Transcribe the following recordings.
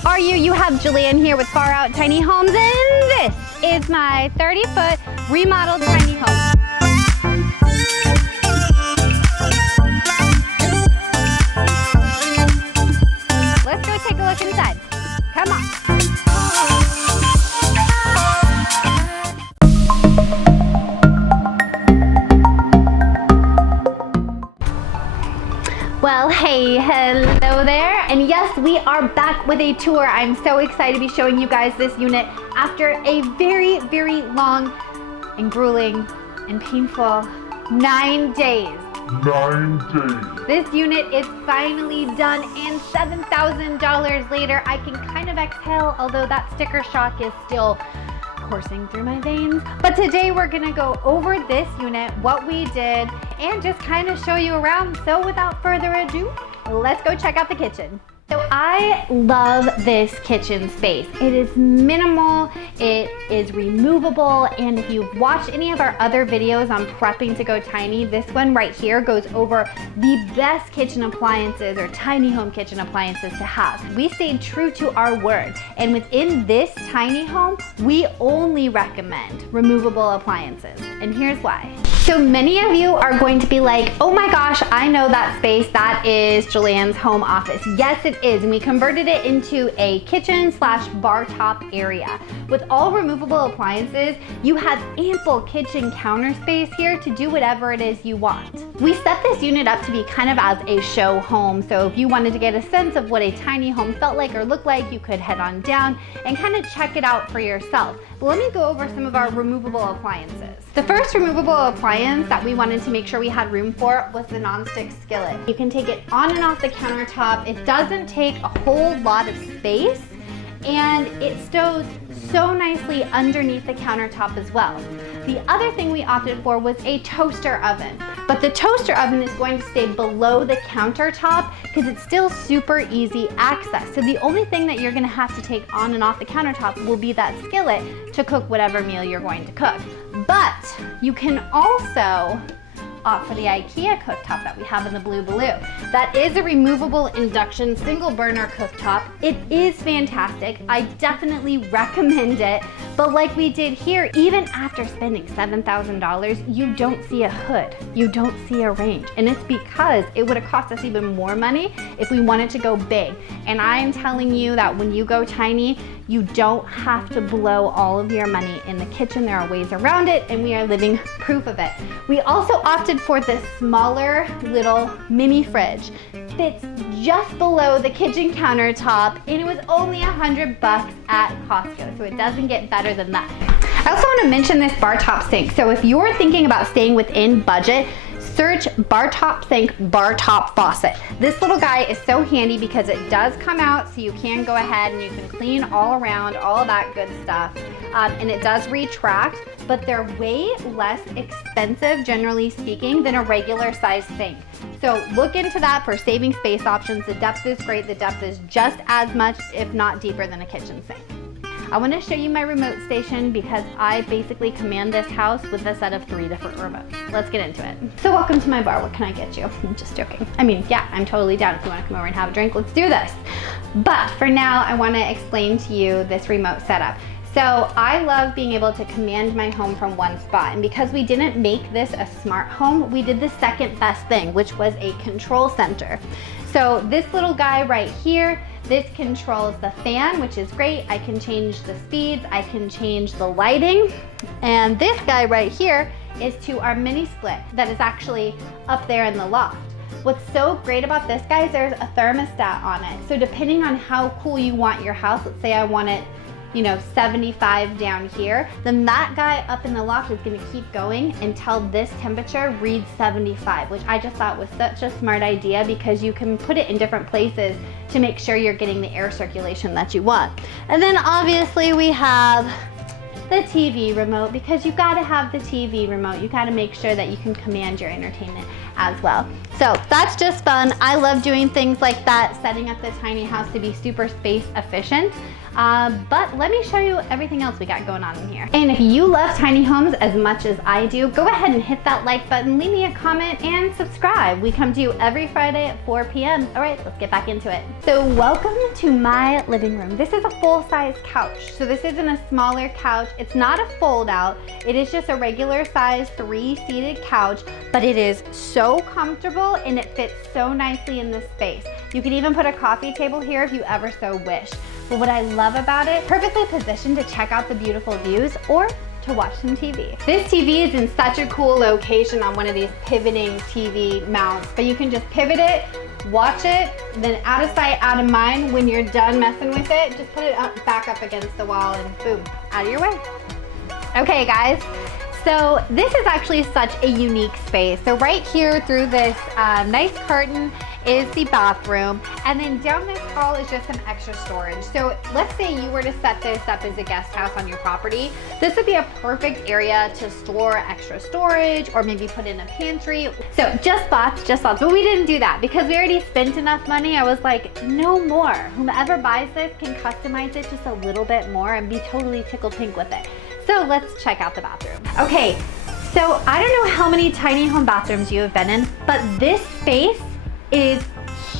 How are you? You have Julianne here with Far Out Tiny Homes, and this is my 30-foot remodeled tiny home. Let's go take a look inside. Come on. Well, hey, hello there. And yes, we are back with a tour. I'm so excited to be showing you guys this unit after a very, very long and grueling and painful 9 days. 9 days. This unit is finally done, and $7,000 later, I can kind of exhale, although that sticker shock is still coursing through my veins. But today we're gonna go over this unit, what we did, and just kind of show you around. So without further ado, let's go check out the kitchen. So I love this kitchen space. It is minimal, it is removable, and if you've watched any of our other videos on prepping to go tiny, this one right here goes over the best kitchen appliances or tiny home kitchen appliances to have. We stayed true to our word, and within this tiny home, we only recommend removable appliances, and here's why. So many of you are going to be like, oh my gosh, I know that space, that is Julianne's home office. Yes, it is, and we converted it into a kitchen / bar top area. With all removable appliances, you have ample kitchen counter space here to do whatever it is you want. We set this unit up to be kind of as a show home, so if you wanted to get a sense of what a tiny home felt like or looked like, you could head on down and kind of check it out for yourself. But let me go over some of our removable appliances. The first removable appliance that we wanted to make sure we had room for was the nonstick skillet. You can take it on and off the countertop. It doesn't take a whole lot of space, and it stows so nicely underneath the countertop as well. The other thing we opted for was a toaster oven, but the toaster oven is going to stay below the countertop because it's still super easy access. So the only thing that you're gonna have to take on and off the countertop will be that skillet to cook whatever meal you're going to cook. But you can also opt for the IKEA cooktop that we have in the blue. That is a removable induction single burner cooktop. It is fantastic. I definitely recommend it. But like we did here, even after spending $7,000, you don't see a hood. You don't see a range. And it's because it would have cost us even more money if we wanted to go big. And I'm telling you that when you go tiny, you don't have to blow all of your money in the kitchen. There are ways around it, and we are living proof of it. We also opted for this smaller little mini fridge. Fits just below the kitchen countertop, and it was only $100 at Costco, so it doesn't get better than that. I also want to mention this bar top sink. So if you're thinking about staying within budget, search bar top sink, bar top faucet. This little guy is so handy because it does come out, so you can go ahead and you can clean all around, all of that good stuff. And it does retract, but they're way less expensive, generally speaking, than a regular size sink. So look into that for saving space options. The depth is great. The depth is just as much, if not deeper, than a kitchen sink. I want to show you my remote station because I basically command this house with a set of 3 different remotes. Let's get into it. So welcome to my bar. What can I get you? I'm just joking. I mean, yeah, I'm totally down. If you want to come over and have a drink, let's do this. But for now, I want to explain to you this remote setup. So I love being able to command my home from one spot. And because we didn't make this a smart home, we did the second best thing, which was a control center. So this little guy right here, this controls the fan, which is great. I can change the speeds, I can change the lighting. And this guy right here is to our mini split that is actually up there in the loft. What's so great about this guy is there's a thermostat on it. So depending on how cool you want your house, let's say I want it, 75 down here, then that guy up in the loft is gonna keep going until this temperature reads 75, which I just thought was such a smart idea because you can put it in different places to make sure you're getting the air circulation that you want. And then obviously we have the TV remote, because you gotta have the TV remote. You gotta make sure that you can command your entertainment as well. So that's just fun. I love doing things like that, setting up the tiny house to be super space efficient. But let me show you everything else we got going on in here. And if you love tiny homes as much as I do, go ahead and hit that like button, leave me a comment, and subscribe. We come to you every Friday at 4 p.m. All right, let's get back into it. So welcome to my living room. This is a full-size couch. So this isn't a smaller couch. It's not a fold-out. It is just a regular size 3-seated couch, but it is so comfortable and it fits so nicely in this space. You can even put a coffee table here if you ever so wish. But what I love about it, perfectly positioned to check out the beautiful views or to watch some TV. This TV is in such a cool location on one of these pivoting TV mounts, but you can just pivot it, watch it, then out of sight, out of mind. When you're done messing with it, just put it back up against the wall and boom, out of your way. Okay guys, so this is actually such a unique space. So right here through this nice curtain is the bathroom, and then down this hall is just some extra storage. So let's say you were to set this up as a guest house on your property. This would be a perfect area to store extra storage or maybe put in a pantry. So just thoughts, but we didn't do that because we already spent enough money. I was like, no more. Whomever buys this can customize it just a little bit more and be totally tickled pink with it. So let's check out the bathroom. Okay, so I don't know how many tiny home bathrooms you have been in, but this space is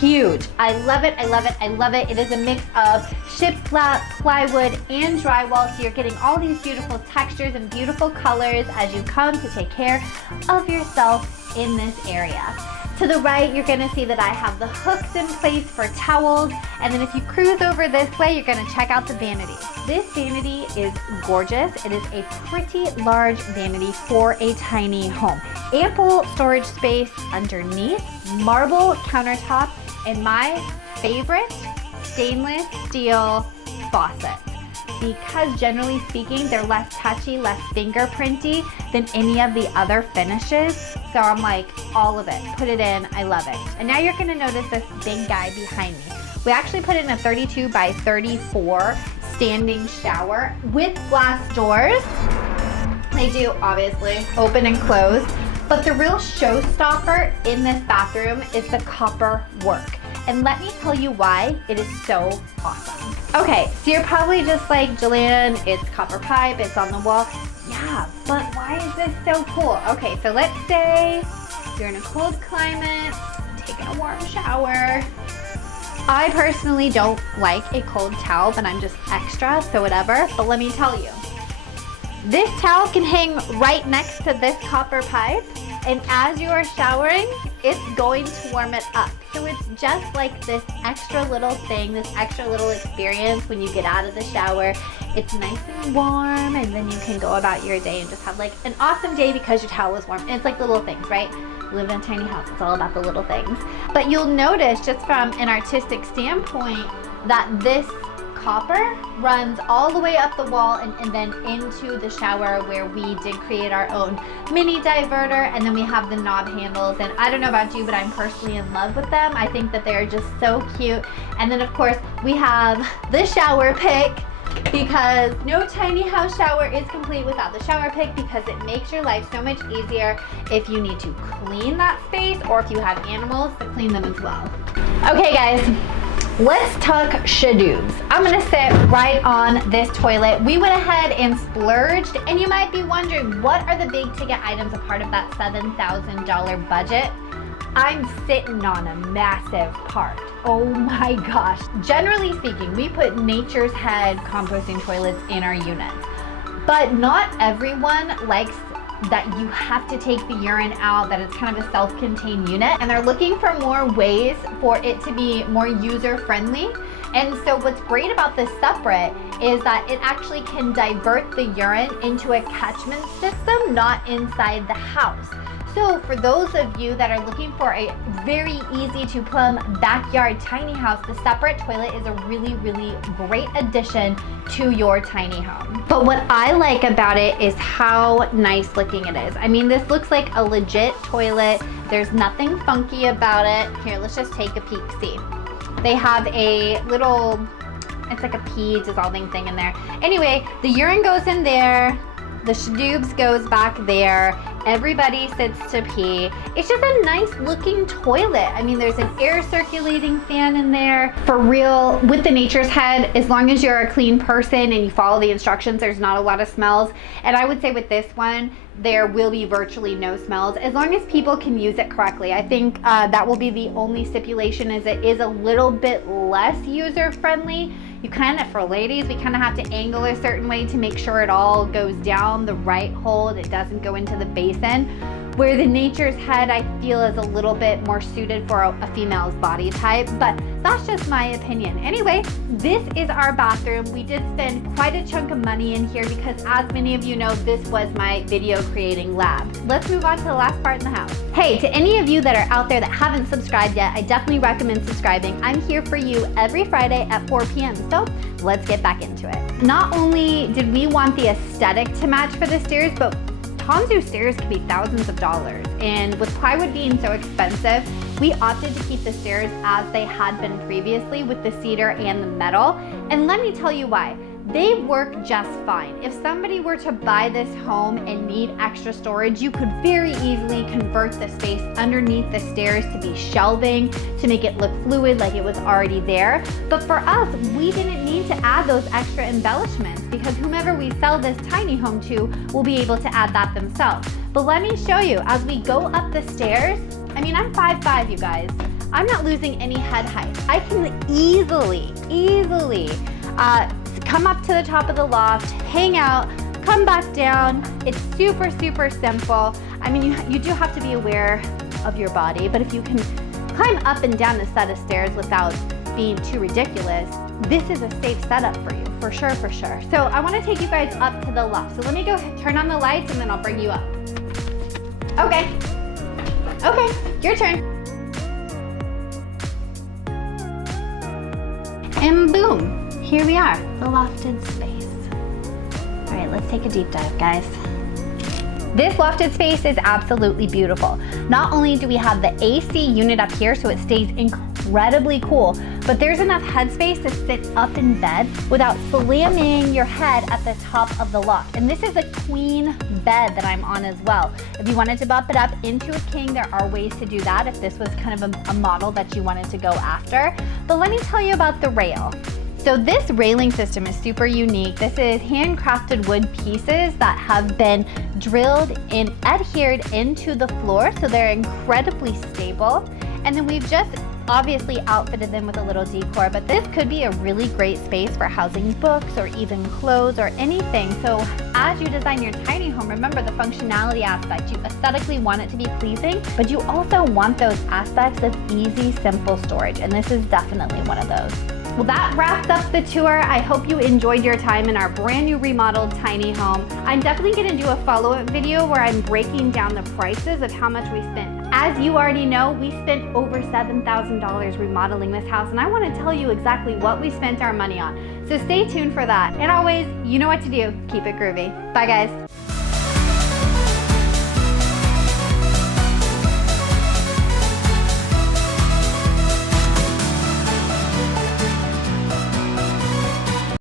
huge. I love it, I love it, I love it. It is a mix of shiplap, plywood, and drywall, so you're getting all these beautiful textures and beautiful colors as you come to take care of yourself in this area. To the right, you're gonna see that I have the hooks in place for towels, and then if you cruise over this way, you're gonna check out the vanity. This vanity is gorgeous. It is a pretty large vanity for a tiny home. Ample storage space underneath, marble countertop, and my favorite, stainless steel faucet. Because generally speaking, they're less touchy, less fingerprinty than any of the other finishes. So I'm like, all of it, put it in, I love it. And now you're gonna notice this big guy behind me. We actually put in a 32 by 34 standing shower with glass doors. They do obviously open and close, but the real showstopper in this bathroom is the copper work. And let me tell you why it is so awesome. Okay, so you're probably just like, Jillian, it's copper pipe, it's on the wall. Yeah, but why is this so cool? Okay, so let's say you're in a cold climate, taking a warm shower. I personally don't like a cold towel, but I'm just extra, so whatever. But let me tell you, this towel can hang right next to this copper pipe, and as you are showering, it's going to warm it up. So it's just like this extra little thing, this extra little experience when you get out of the shower. It's nice and warm, and then you can go about your day and just have like an awesome day because your towel is warm. And it's like the little things, right? We live in a tiny house, it's all about the little things. But you'll notice just from an artistic standpoint that this copper runs all the way up the wall and then into the shower, where we did create our own mini diverter, and then we have the knob handles. And I don't know about you, but I'm personally in love with them. I think that they're just so cute. And then of course we have the shower pick, because no tiny house shower is complete without the shower pick, because it makes your life so much easier if you need to clean that space or if you have animals to clean them as well. Okay guys, let's talk shadoobs. I'm gonna sit right on this toilet. We went ahead and splurged, and you might be wondering, what are the big ticket items a part of that $7,000 budget? I'm sitting on a massive part. Oh my gosh. Generally speaking, we put Nature's Head composting toilets in our units, but not everyone likes that you have to take the urine out, that it's kind of a self-contained unit, and they're looking for more ways for it to be more user-friendly. And so what's great about this separate is that it actually can divert the urine into a catchment system, not inside the house. So for those of you that are looking for a very easy to plumb backyard tiny house, the separate toilet is a really, really great addition to your tiny home. But what I like about it is how nice looking it is. I mean, this looks like a legit toilet. There's nothing funky about it. Here, let's just take a peek, see. They have a little It's like a pee dissolving thing in there. Anyway, the urine goes in there. The shadoobs goes back there. Everybody sits to pee. It's just a nice looking toilet. I mean, there's an air circulating fan in there. For real, with the Nature's Head, as long as you're a clean person and you follow the instructions, there's not a lot of smells. And I would say with this one, there will be virtually no smells as long as people can use it correctly. I think that will be the only stipulation, is it is a little bit less user friendly. You kind of, for ladies, we kind of have to angle a certain way to make sure it all goes down the right hole and it doesn't go into the basin. Where the Nature's Head, I feel, is a little bit more suited for a female's body type, but that's just my opinion. Anyway, this is our bathroom. We did spend quite a chunk of money in here because, as many of you know, this was my video creating lab. Let's move on to the last part in the house. Hey, to any of you that are out there that haven't subscribed yet, I definitely recommend subscribing. I'm here for you every Friday at 4 p.m. So let's get back into it. Not only did we want the aesthetic to match for the stairs, but Tom's new stairs can be thousands of dollars, and with plywood being so expensive, we opted to keep the stairs as they had been previously with the cedar and the metal. And let me tell you why. They work just fine. If somebody were to buy this home and need extra storage, you could very easily convert the space underneath the stairs to be shelving to make it look fluid like it was already there. But for us, we didn't need to add those extra embellishments because whomever we sell this tiny home to will be able to add that themselves. But let me show you, as we go up the stairs, I mean, I'm 5'5", you guys. I'm not losing any head height. I can easily come up to the top of the loft, hang out, come back down. It's super, super simple. I mean, you do have to be aware of your body, but if you can climb up and down a set of stairs without being too ridiculous, this is a safe setup for you, for sure, for sure. So I wanna take you guys up to the loft. So let me go turn on the lights and then I'll bring you up. Okay, your turn. And boom. Here we are, the lofted space. All right, let's take a deep dive, guys. This lofted space is absolutely beautiful. Not only do we have the AC unit up here so it stays incredibly cool, but there's enough headspace to sit up in bed without slamming your head at the top of the loft. And this is a queen bed that I'm on as well. If you wanted to bump it up into a king, there are ways to do that if this was kind of a model that you wanted to go after. But let me tell you about the rail. So this railing system is super unique. This is handcrafted wood pieces that have been drilled and adhered into the floor, so they're incredibly stable. And then we've just obviously outfitted them with a little decor, but this could be a really great space for housing books or even clothes or anything. So as you design your tiny home, remember the functionality aspect. You aesthetically want it to be pleasing, but you also want those aspects of easy, simple storage, and this is definitely one of those. Well, that wraps up the tour. I hope you enjoyed your time in our brand new remodeled tiny home. I'm definitely gonna do a follow-up video where I'm breaking down the prices of how much we spent. As you already know, we spent over $7,000 remodeling this house, and I wanna tell you exactly what we spent our money on. So stay tuned for that. And always, you know what to do. Keep it groovy. Bye, guys.